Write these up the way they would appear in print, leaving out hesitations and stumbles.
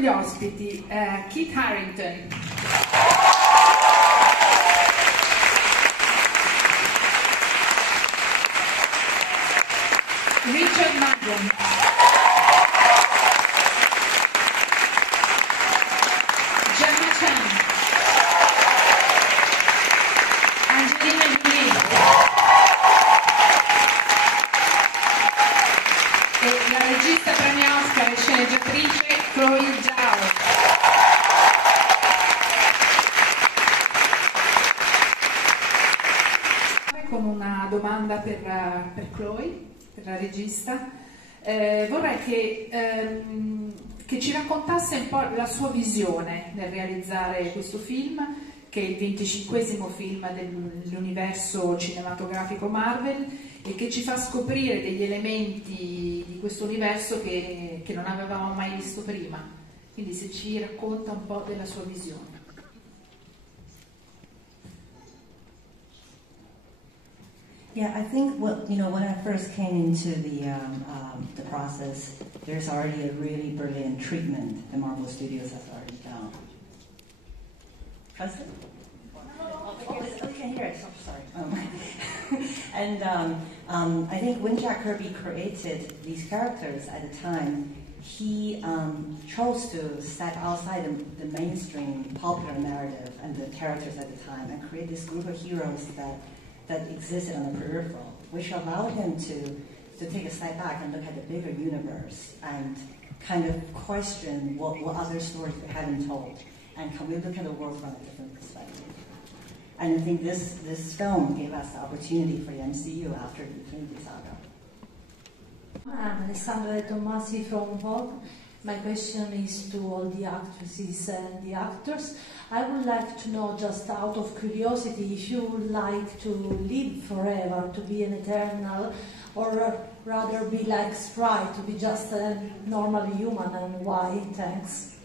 gli ospiti, Kit Harington, Madden, Gemma Chan, Angelina Jolie e la regista premio Oscar e sceneggiatrice Chloé Zhao. Con una domanda per Chloé, per la regista. Vorrei che ci raccontasse un po' la sua visione nel realizzare questo film, che è il 25esimo film dell'universo cinematografico Marvel e che ci fa scoprire degli elementi di questo universo che non avevamo mai visto prima. Quindi se ci racconta un po' della sua visione. Yeah, I think when I first came into the process, there's already a really brilliant treatment that Marvel Studios has already done. Trust it? Oh, I can't hear it. Oh, sorry. And I think when Jack Kirby created these characters at the time, he chose to step outside the mainstream popular narrative and the characters at the time and create this group of heroes that existed on the peripheral, which allowed him to take a step back and look at the bigger universe and kind of question what other stories we hadn't told, and can we look at the world from a different perspective. And I think this film gave us the opportunity for the MCU after the Infinity Saga. I'm Alessandra De Tommasi from Vogue. My question is to all the actresses and the actors. I would like to know, just out of curiosity, if you would like to live forever, to be an eternal, or rather be like Sprite, to be just a normal human, and why? Thanks.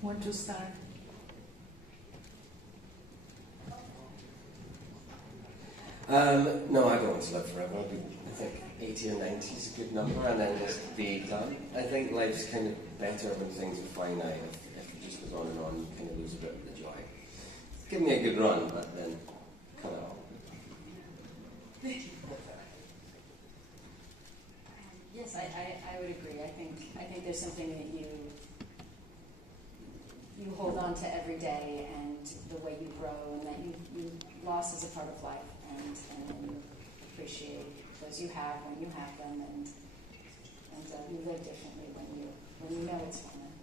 Want to start? No, I don't want to live forever. I think 80 or 90 is a good number, and then just be done. I think life's kind of better when things are finite. If it just goes on and on, you kind of lose a bit of the joy. Give me a good run, but then cut it off. Yes, I would agree. I think there's something that you hold on to every day, and the way you grow, and that you loss is a part of life, and then you appreciate those you have when you have them, and you live differently when you know it's finite.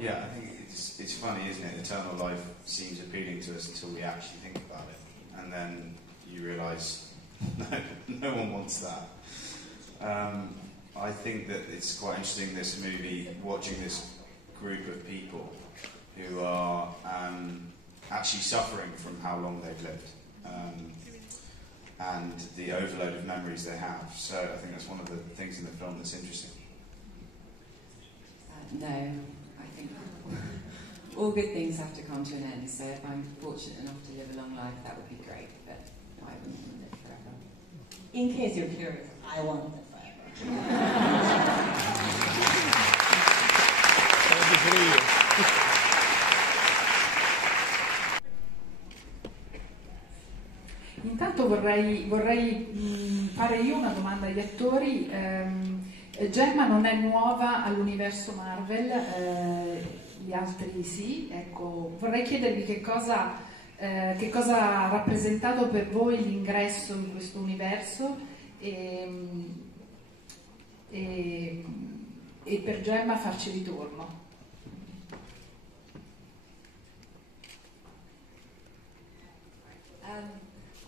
Yeah, I think it's funny, isn't it? Eternal life seems appealing to us until we actually think about it, and then you realise no one wants that. I think that it's quite interesting, this movie, watching this group of people who are actually suffering from how long they've lived, and the overload of memories they have. So I think that's one of the things in the film that's interesting. No, I think all good things have to come to an end, so if I'm fortunate enough to live a long life, that would be great, but no, I wouldn't want to live forever. In case you're curious, I want to live forever. Intanto vorrei fare io una domanda agli attori. Gemma non è nuova all'universo Marvel, gli altri sì. Ecco, vorrei chiedervi che cosa ha rappresentato per voi l'ingresso in questo universo e per Gemma farci ritorno.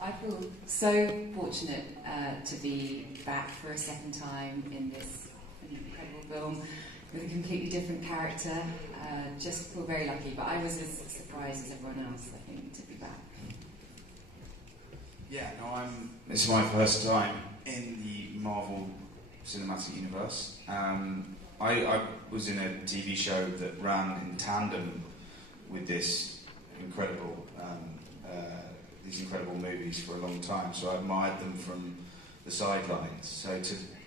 I feel so fortunate to be back for a second time in this incredible film with a completely different character. Just feel very lucky, but I was as surprised as everyone else, I think, to be back. Yeah, no, this is my first time in the Marvel Cinematic Universe. I was in a TV show that ran in tandem with this incredible these incredible movies for a long time, so I admired them from the sidelines. So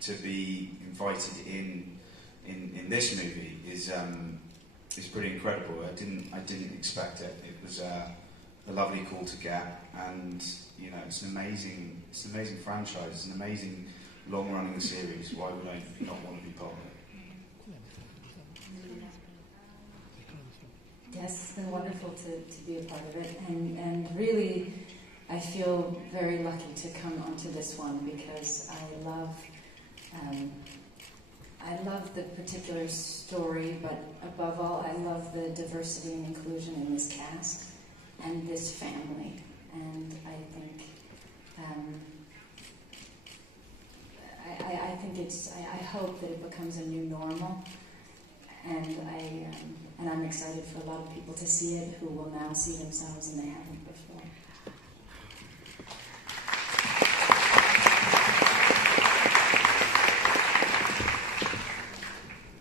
to be invited in in this movie is pretty incredible. I didn't expect it. It was a lovely call to get, and you know, it's an amazing franchise. It's an amazing long-running series. Why would I not want to be part of it? Yes, it's been wonderful to be a part of it, and really I feel very lucky to come onto this one because I love the particular story, but above all I love the diversity and inclusion in this cast and this family, and I think I hope that it becomes a new normal, and I'm excited for a lot of people to see it who will now see themselves and they haven't before.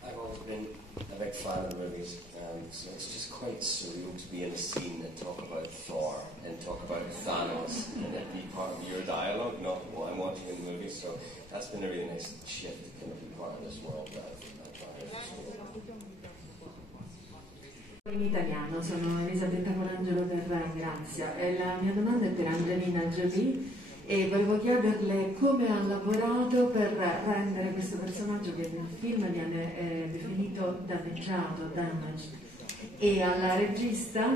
I've always been a big fan of the movies, so it's just quite surreal to be in a scene and talk about Thor and talk about Thanos and it be part of your dialogue, not what I'm watching in the movie. So that's been a really nice shift to kind of be part of this world that I've In italiano, sono Elisabetta Colangelo per Grazia e la mia domanda è per Angelina Jolie e volevo chiederle come ha lavorato per rendere questo personaggio che nel film viene definito danneggiato, damaged, e alla regista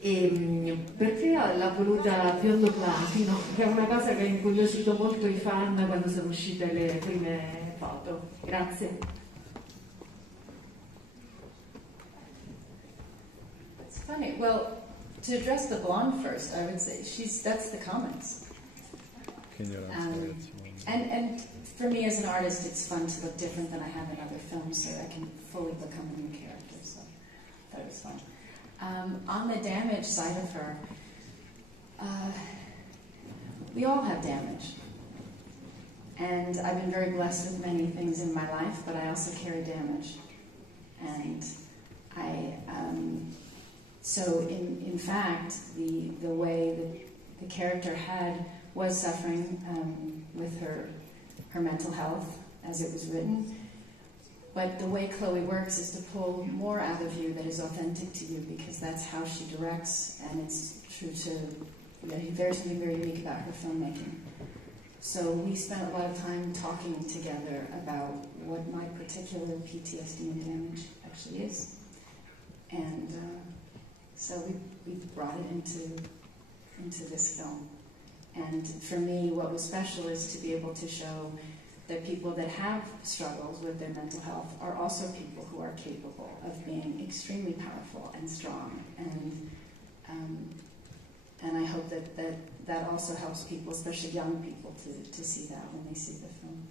perché l'ha voluta biondo platino, che è una cosa che ha incuriosito molto i fan quando sono uscite le prime foto. Grazie. Funny. Well, to address the blonde first, I would say that's the comics. And for me as an artist, it's fun to look different than I have in other films, so I can fully become a new character. So that was fun. On the damage side of her, we all have damage. And I've been very blessed with many things in my life, but I also carry damage. And so in fact, the way that the character was suffering with her mental health as it was written. But the way Chloé works is to pull more out of you that is authentic to you, because that's how she directs, and it's true to something very unique about her filmmaking. So we spent a lot of time talking together about what my particular PTSD and damage actually is. And so we brought it into this film. And for me, what was special is to be able to show that people that have struggles with their mental health are also people who are capable of being extremely powerful and strong. And I hope that also helps people, especially young people, to see that when they see the film.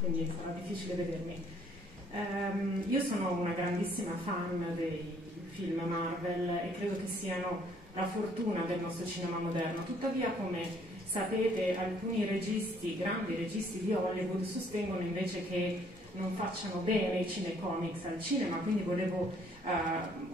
Quindi sarà difficile vedermi. Io sono una grandissima fan dei film Marvel e credo che siano la fortuna del nostro cinema moderno. Tuttavia, come sapete, alcuni registi, grandi registi di Hollywood, sostengono invece che non facciano bene i cinecomics al cinema, quindi volevo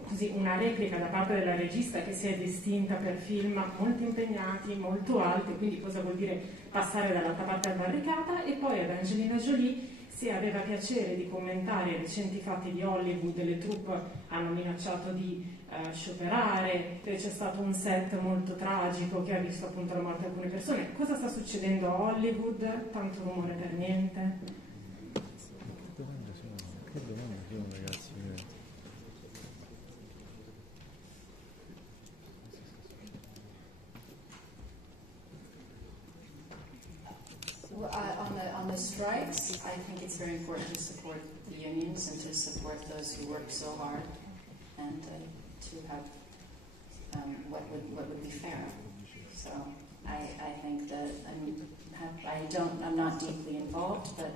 così una replica da parte della regista che si è distinta per film molto impegnati, molto alti, quindi cosa vuol dire passare dall'altra parte alla barricata, e poi ad Angelina Jolie, se aveva piacere di commentare i recenti fatti di Hollywood. Le troupe hanno minacciato di scioperare, c'è stato un set molto tragico che ha visto appunto la morte di alcune persone. Cosa sta succedendo a Hollywood? Tanto rumore per niente. Che domande sono, ragazzi? On the strikes, I think it's very important to support the unions and to support those who work so hard, and to have what would be fair. So I think that I'm not deeply involved, but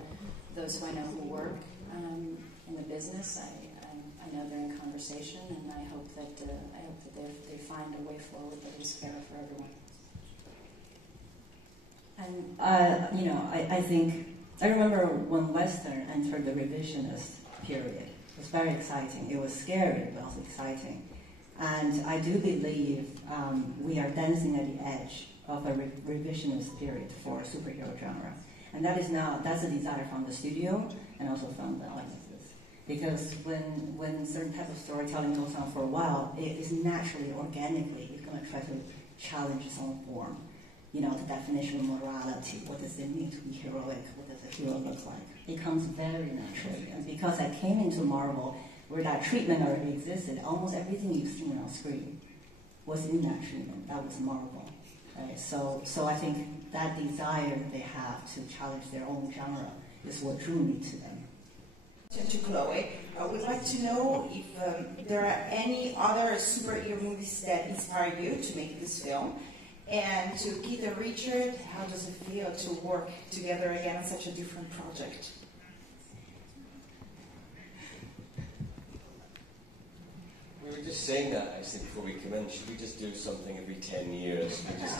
those who I know who work in the business, I know they're in conversation, and I hope that they find a way forward that is fair for everyone. And, I think, I remember when Western entered the revisionist period. It was very exciting. It was scary, but also exciting. And I do believe we are dancing at the edge of a revisionist period for superhero genre. And that's a desire from the studio and also from the audiences. Because when certain type of storytelling goes on for a while, it is naturally, organically, it's going to try to challenge its own form. You know, the definition of morality. What does it mean to be heroic? What does a hero look like? It comes very naturally. And because I came into Marvel where that treatment already existed, almost everything you've seen on screen was in that treatment. That was Marvel. Right? So I think that desire they have to challenge their own genre is what drew me to them. To Chloé, I would like to know if there are any other superhero movies that inspire you to make this film. And to Kit and Richard, how does it feel to work together again on such a different project? We were just saying that actually before we came in. Should we just do something every 10 years? We just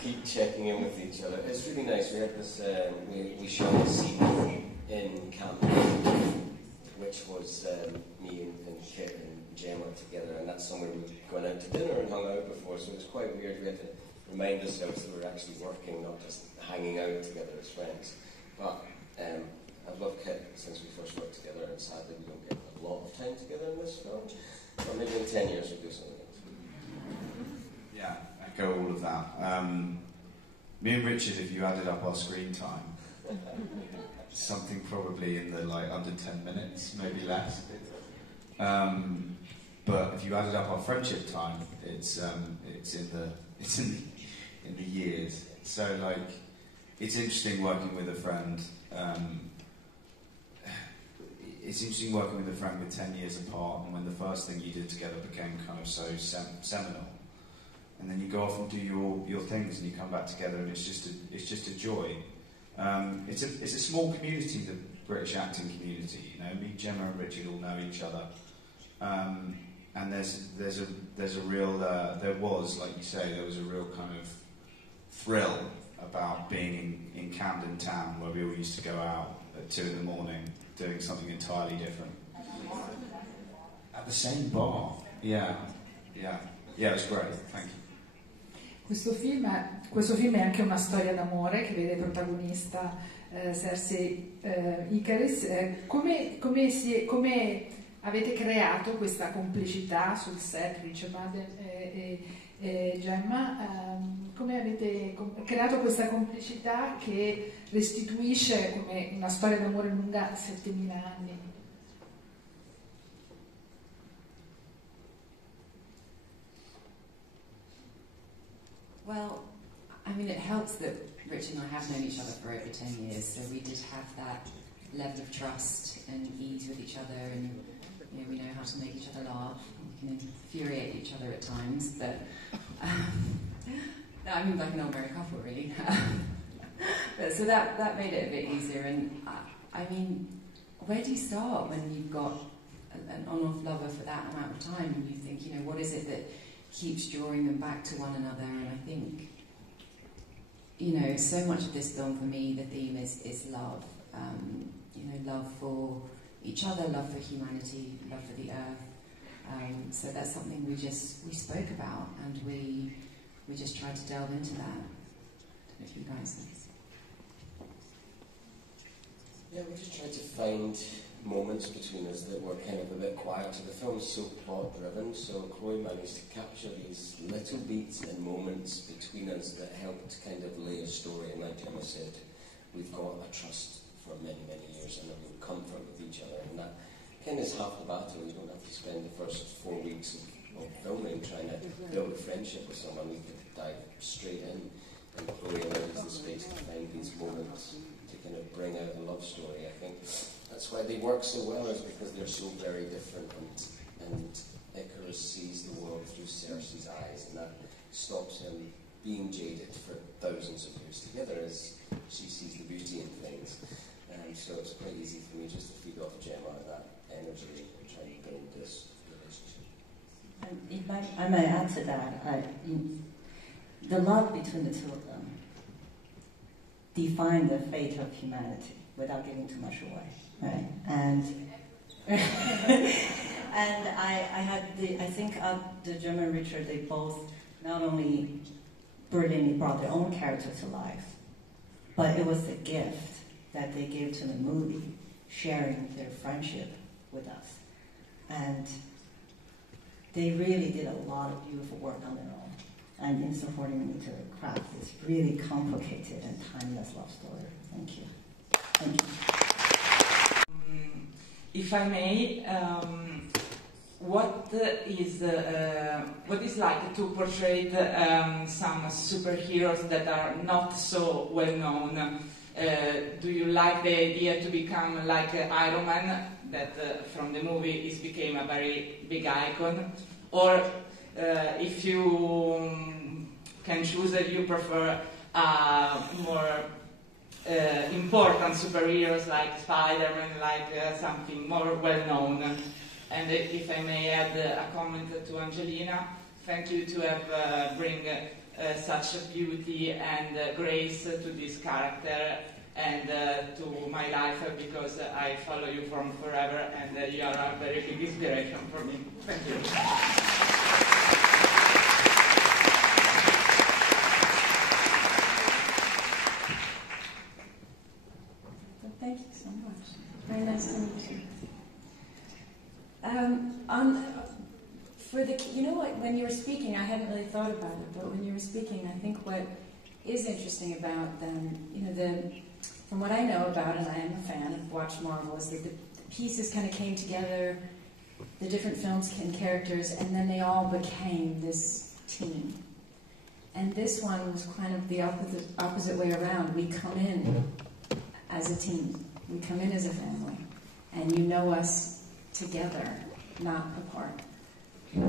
keep checking in with each other. It's really nice. We had this. We shot a scene in camp, which was me and Kit and Gemma together, and that's somewhere we've gone out to dinner and hung out before. So it was quite weird. We had to remind ourselves that we were actually working, not just hanging out together as friends. But I've loved Kit since we first worked together, and sadly we don't get a lot of time together in this film. But maybe in 10 years we'll do something else. Yeah, echo all of that. Me and Richard, if you added up our screen time, something probably in the under 10 minutes, maybe less. But if you added up our friendship time, it's in the years. So it's interesting working with a friend. It's interesting working with a friend with 10 years apart, and when the first thing you did together became kind of so seminal, and then you go off and do your things, and you come back together, and it's just a joy. It's a small community, the British acting community. You know, me, Gemma, and Richard all know each other, and there's a real there was, like you say, there was a real kind of thrill about being in Camden Town, where we all used to go out at 2 in the morning doing something entirely different at the same bar. Yeah, it was great. Thank you. Questo film è anche una storia d'amore che vede protagonista Cersei Icaris. Come avete creato questa complicità sul set, Richard Madden e Gemma? Come avete creato questa complicità che restituisce come una storia d'amore lunga 7.000 anni? Well, I mean, it helps that Rich and I have known each other for over 10 years, so we did have that level of trust and ease with each other, and you know, we know how to make each other laugh. We can infuriate each other at times, but I mean, like an old married couple, really. But so that made it a bit easier. And I mean, where do you start when you've got an on-off lover for that amount of time, and you think, you know, what is it that keeps drawing them back to one another? And I think, you know, so much of this film for me, the theme is love. You know, love for each other, love for humanity, love for the earth. So that's something we spoke about, and we just tried to delve into that. I don't know if you guys know. Yeah, we just tried to find moments between us that were kind of a bit quieter. The film's so plot-driven, so Chloé managed to capture these little beats and moments between us that helped kind of lay a story. And like Gemma said, we've got a trust for many, many years and a real comfort with each other. And that kind of is half the battle. You don't have to spend the first 4 weeks of filming trying to build a friendship with someone. We could dive straight in, and Chloé allows the space to find these moments to kind of bring out a love story. I think that's why they work so well, is because they're so very different, and Icarus sees the world through Cersei's eyes, and that stops him being jaded for thousands of years together as she sees the beauty in things. So it's quite easy for me just to feed off Gemma that energy and try and build this relationship. And if I may add to that, the love between the two of them defined the fate of humanity without giving too much away, right? And And I think the German Richard, they both not only brilliantly brought their own character to life, but it was the gift that they gave to the movie, sharing their friendship with us. And they really did a lot of beautiful work on their own. And in supporting me to craft this really complicated and timeless love story. Thank you. Thank you. If I may, what is like to portray some superheroes that are not so well known? Do you like the idea to become like Iron Man, that from the movie became a very big icon? Or if you can choose, you prefer more important superheroes like Spider-Man, like something more well-known? And if I may add a comment to Angelina, thank you to have bring such beauty and grace to this character and to my life, because I follow you from forever and you are a very big inspiration for me. Thank you. Thank you so much. Very nice to meet you. You know what, when you were speaking, I hadn't really thought about it, but when you were speaking, I think what is interesting about them, from what I know about, and I am a fan, I've watched Marvel, is that the pieces kind of came together, the different films and characters, and then they all became this team. And this one was kind of the opposite way around. We come in as a team. We come in as a family. And you know us together, not apart.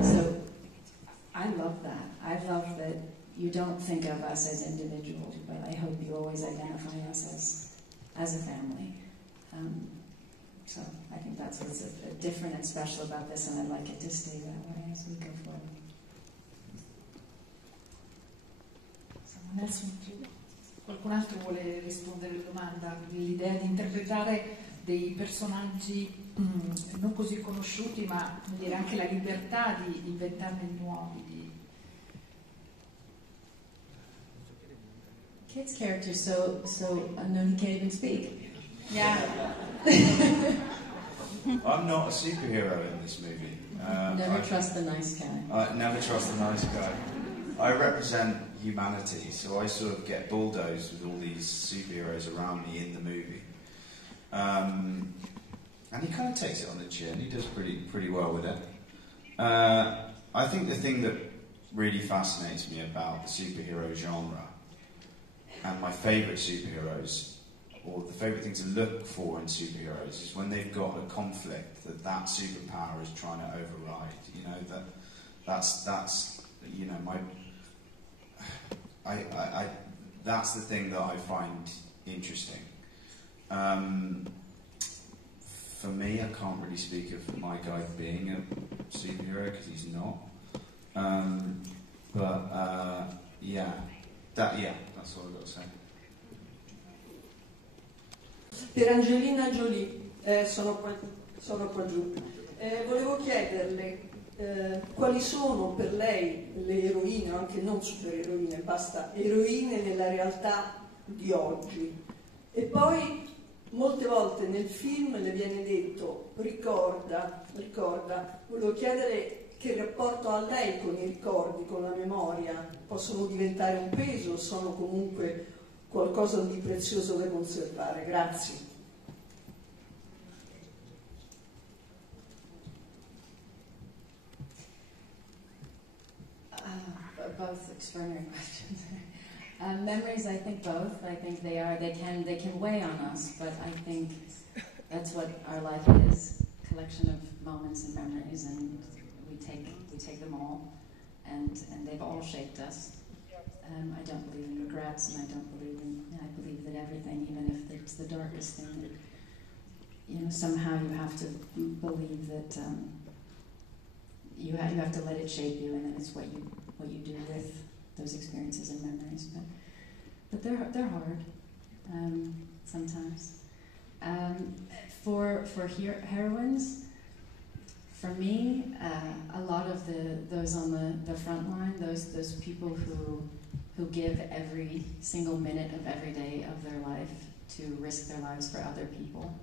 So I love that. I love that you don't think of us as individuals, but I hope you always identify us as a family. So I think that's what's different and special about this, and I'd like it to stay that way as we go forward. Someone else? Qualcun altro vuole rispondere alla domanda? L'idea di interpretare dei personaggi non così conosciuti, ma dire, anche la libertà di inventarne nuovi. Kit's character so unknown he can't even speak. Yeah. I'm not a superhero in this movie. Never trust the nice guy. Never trust the nice guy. I represent humanity, so I sort of get bulldozed with all these superheroes around me in the movie. And he kind of takes it on the chin. He does pretty well with it. I think the thing that really fascinates me about the superhero genre, and my favourite superheroes, or the favourite thing to look for in superheroes, is when they've got a conflict that superpower is trying to override. You know, that's you know, that's the thing that I find interesting. For me, I can't really speak of my guy being a superhero because he's not. That's all I've got to say. Per Angelina Jolie, sono qua giù. Volevo chiederle quali sono per lei le eroine, o anche non supereroine, basta eroine nella realtà di oggi. E poi molte volte nel film le viene detto ricorda, volevo chiedere che rapporto ha lei con i ricordi, con la memoria, possono diventare un peso o sono comunque qualcosa di prezioso da conservare? Grazie. Both extraordinary questions. Memories, I think both. I think they can weigh on us, but I think that's what our life is: collection of moments and memories, and we take them all, and they've all shaped us. I don't believe in regrets, and I believe that everything, even if it's the darkest thing, that, somehow you have to believe that you have to let it shape you, and then it's what you do with those experiences and memories. But they're hard sometimes. For heroines, For me, a lot of those on the front line, those people who give every single minute of every day of their life to risk their lives for other people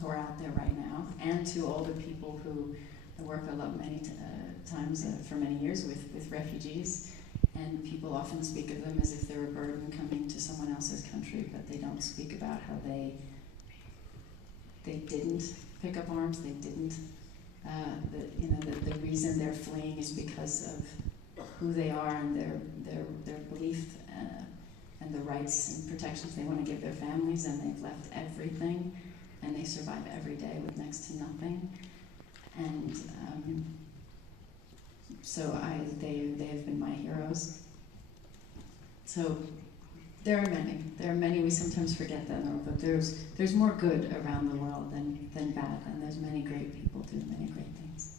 who are out there right now, and to all the people who work many times for many years with refugees, and people often speak of them as if they're a burden coming to someone else's country, but they don't speak about how they didn't pick up arms, they didn't. The reason they're fleeing is because of who they are and their belief and the rights and protections they want to give their families, and they've left everything, and they survive every day with next to nothing. And they have been my heroes. So there are many. We sometimes forget that, but there's more good around the world than bad, and there's many great people doing many great things.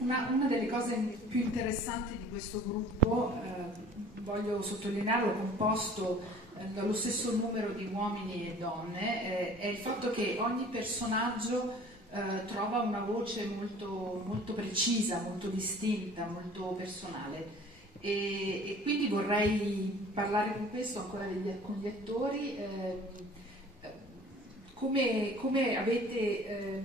Una delle cose più interessanti di questo gruppo, voglio sottolinearlo, composto dallo stesso numero di uomini e donne, è il fatto che ogni personaggio trova una voce molto, molto precisa, molto distinta, molto personale. E quindi vorrei parlare con questo ancora con gli attori. Come avete,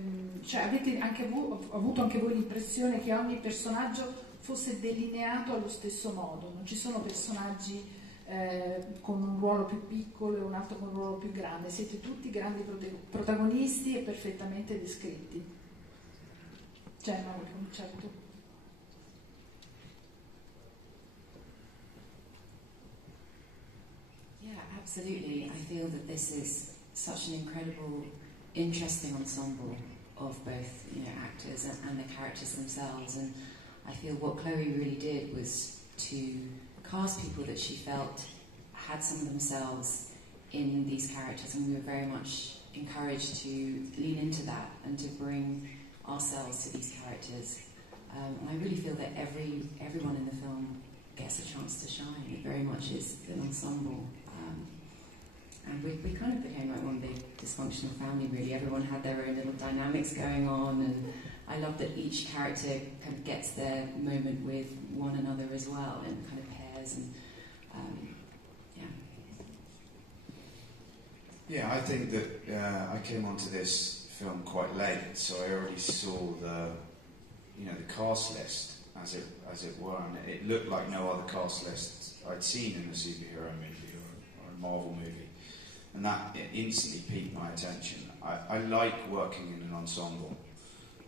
avete anche avuto anche voi l'impressione che ogni personaggio fosse delineato allo stesso modo? Non ci sono personaggi con un ruolo più piccolo e un altro con un ruolo più grande, siete tutti grandi protagonisti e perfettamente descritti. Gemma, vuoi cominciare tu? Yeah, absolutely. I feel that this is such an incredible, interesting ensemble of both, actors and the characters themselves. And I feel what Chloé really did was to cast people that she felt had some of themselves in these characters, and we were very much encouraged to lean into that and to bring ourselves to these characters. And I really feel that everyone in the film gets a chance to shine. It very much is an ensemble. And we kind of became like one big dysfunctional family, really. Everyone had their own little dynamics going on, and I love that each character kind of gets their moment with one another as well, in kind of pairs, and Yeah, I think that I came onto this film quite late, so I already saw the cast list, as it were, and it looked like no other cast list I'd seen in a superhero movie or a Marvel movie. And that instantly piqued my attention. I like working in an ensemble.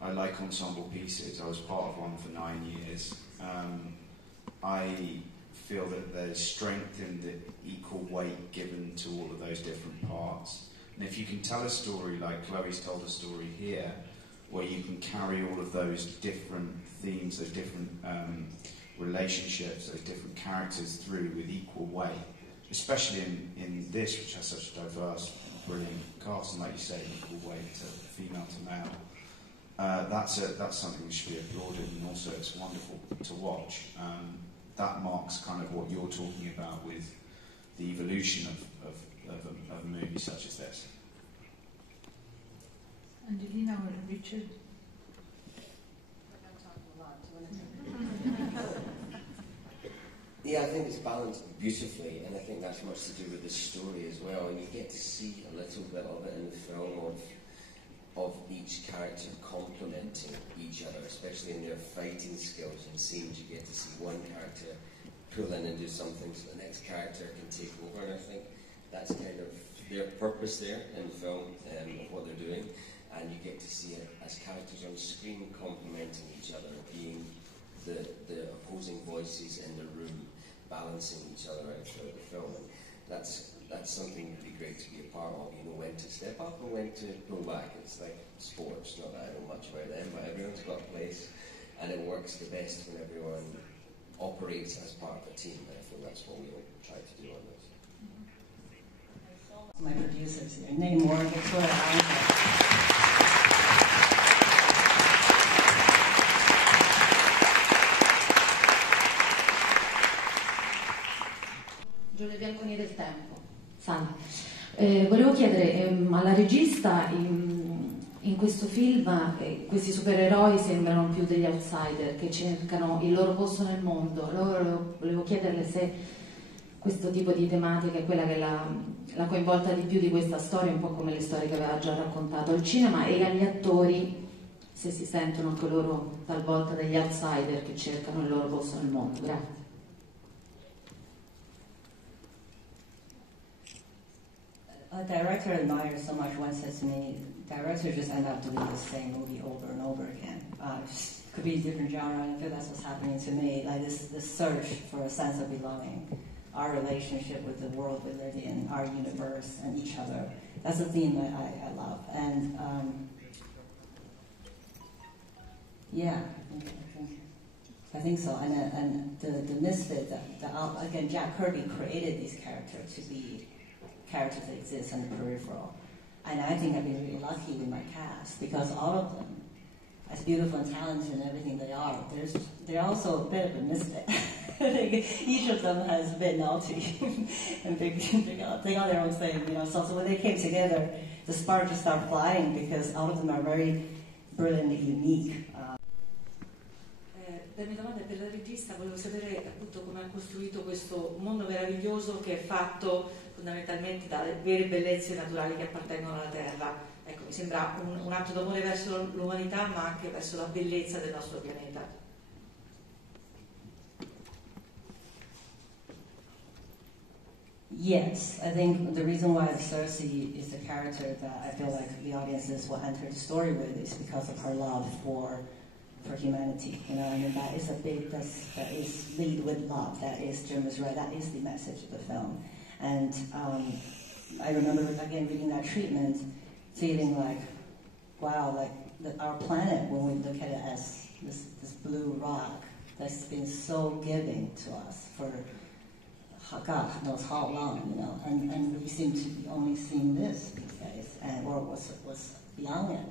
I like ensemble pieces. I was part of one for 9 years. I feel that there's strength in the equal weight given to all of those different parts. And if you can tell a story like Chloé's told a story here, where you can carry all of those different themes, those different relationships, those different characters through with equal weight, especially in this, which has such a diverse, brilliant cast, and like you say, equal weight to female to male. That's something that should be applauded, and also it's wonderful to watch. That marks kind of what you're talking about with the evolution of a movie such as this. Angelina or Richard? Yeah, I think it's balanced beautifully, and I think that's much to do with the story as well. And you get to see a little bit of it in the film of each character complementing each other, especially in their fighting skills and scenes. You get to see one character pull in and do something so the next character can take over, and I think that's kind of their purpose there in the film, of what they're doing. And you get to see it as characters on screen complementing each other, being the opposing voices in the room, balancing each other out throughout the film. And that's something really great to be a part of. You know when to step up and when to pull back. It's like sports, not that I know much about them, but everyone's got a place, and it works the best when everyone operates as part of a team. And I think that's what we all try to do on this. My producers here, name more Victoria. Giorni bianconi del tempo. Salve. Volevo chiedere alla regista, in questo film questi supereroi sembrano più degli outsider che cercano il loro posto nel mondo. Allora volevo chiederle se questo tipo di tematica è quella che l'ha coinvolta di più di questa storia, un po' come le storie che aveva già raccontato al cinema, e agli attori se si sentono anche loro talvolta degli outsider che cercano il loro posto nel mondo. Grazie. A director I admire so much once said to me, directors just end up doing the same movie over and over again. It could be a different genre, and I feel that's what's happening to me, like this search for a sense of belonging, our relationship with the world we live in, our universe, and each other. That's a theme that I love. And yeah, I think so. And the misfit, again, Jack Kirby created these characters to be characters that exist on the peripheral. And I think I've been really lucky with my cast, because all of them, as beautiful and talented and everything they are, they're also a bit of a misfit. Each of them has a bit naughty and they got their own thing, you know. So when they came together, the spark just started flying, because all of them are very brilliantly unique. La mia domanda è per la regista, volevo sapere appunto come ha costruito questo mondo meraviglioso che è fatto fondamentalmente dalle vere bellezze naturali che appartengono alla Terra. Ecco, mi sembra un atto d'amore verso l'umanità, ma anche verso la bellezza del nostro pianeta. Yes, I think the reason why Cersei is the character that I feel like the audiences will enter the story with is because of her love for humanity. You know, I mean, that is a big, that is lead with love. That is, Jim is right, that is the message of the film. And I remember, again, reading that treatment, feeling like, wow, like our planet, when we look at it as this blue rock that's been so giving to us for God knows how long, you know, and we seem to be only seeing this these days, or was beyond it.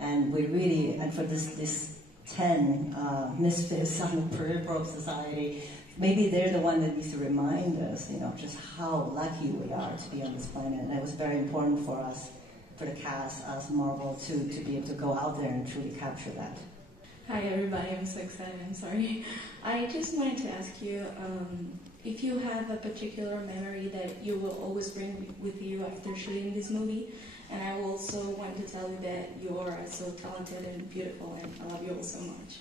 And we really, and for this 10 misfits on the peripheral society, maybe they're the one that needs to remind us, you know, just how lucky we are to be on this planet. And it was very important for us, for the cast, as Marvel, to be able to go out there and truly capture that. Hi everybody, I'm so excited, I'm sorry. I just wanted to ask you if you have a particular memory that you will always bring with you after shooting this movie. And I also want to tell you that you are so talented and beautiful, and I love you all so much.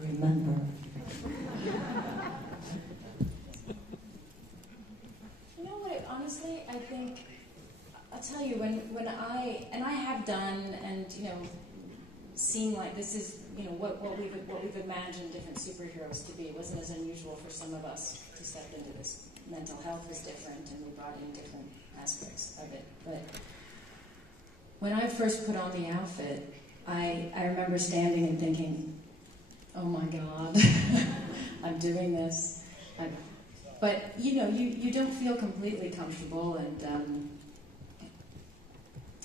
Remember. You know what? Honestly, I think I'll tell you when I have done and you know seen like this is you know what we've imagined different superheroes to be. It wasn't as unusual for some of us to step into this. Mental health was different, and we brought in different aspects of it. But when I first put on the outfit, I remember standing and thinking, oh my God, I'm doing this. But you know, you don't feel completely comfortable,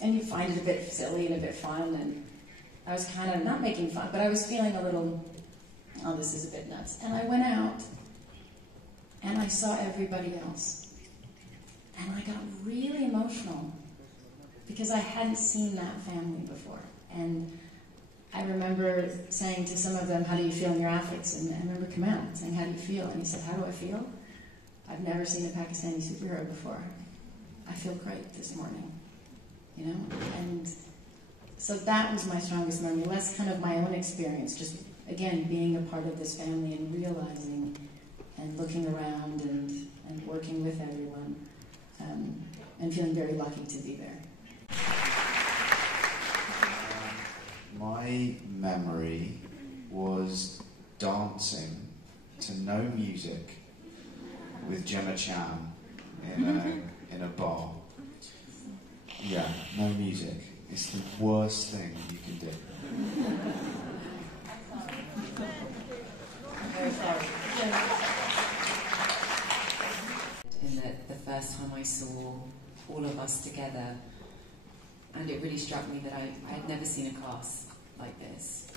and you find it a bit silly and a bit fun. And I was kind of not making fun, but I was feeling a little, oh, this is a bit nuts. And I went out, and I saw everybody else, and I got really emotional because I hadn't seen that family before. And I remember saying to some of them, how do you feel in your outfits? And I remember Kamal saying, how do you feel? And he said, how do I feel? I've never seen a Pakistani superhero before. I feel great this morning, you know? And so that was my strongest memory, less kind of my own experience, just, again, being a part of this family and realizing and looking around and working with everyone and feeling very lucky to be there. My memory was dancing to no music with Gemma Chan in a bar. Yeah, no music. It's the worst thing you can do. I'm very sorry. In the first time I saw all of us together. And it really struck me that I had never seen a cast like this.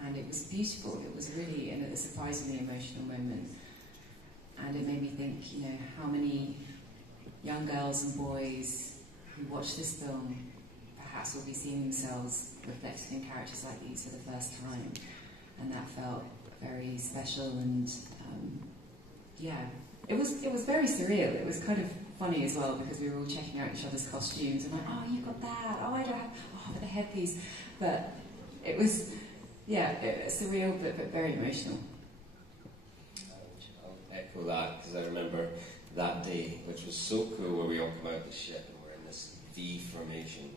And it was beautiful. It was really a surprisingly emotional moment. And it made me think, you know, how many young girls and boys who watch this film perhaps will be seeing themselves reflected in characters like these for the first time. And that felt very special and, yeah. It was very surreal. It was kind of funny as well because we were all checking out each other's costumes and like, oh, you got that. Oh, I don't have. Oh, but the headpiece. But it was, yeah, surreal but very emotional. I'll echo that because I remember that day, which was so cool, where we all come out of the ship and we're in this V formation.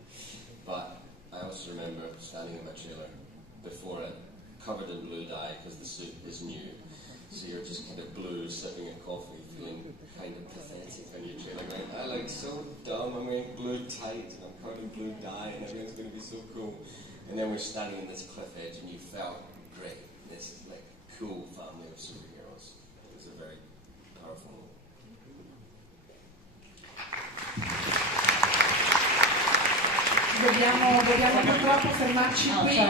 But I also remember standing in my trailer before it, covered in blue dye because the suit is new. So you're just kind of blue, sipping a coffee, feeling kind of pathetic on your trailer, going, I look so dumb, I'm wearing blue tight, and I'm covered in blue dye, and everyone's going to be so cool. And then we're standing on this cliff edge, and you felt great, this like cool family of superheroes. It was a very powerful moment. Dobbiamo purtroppo fermarci qui.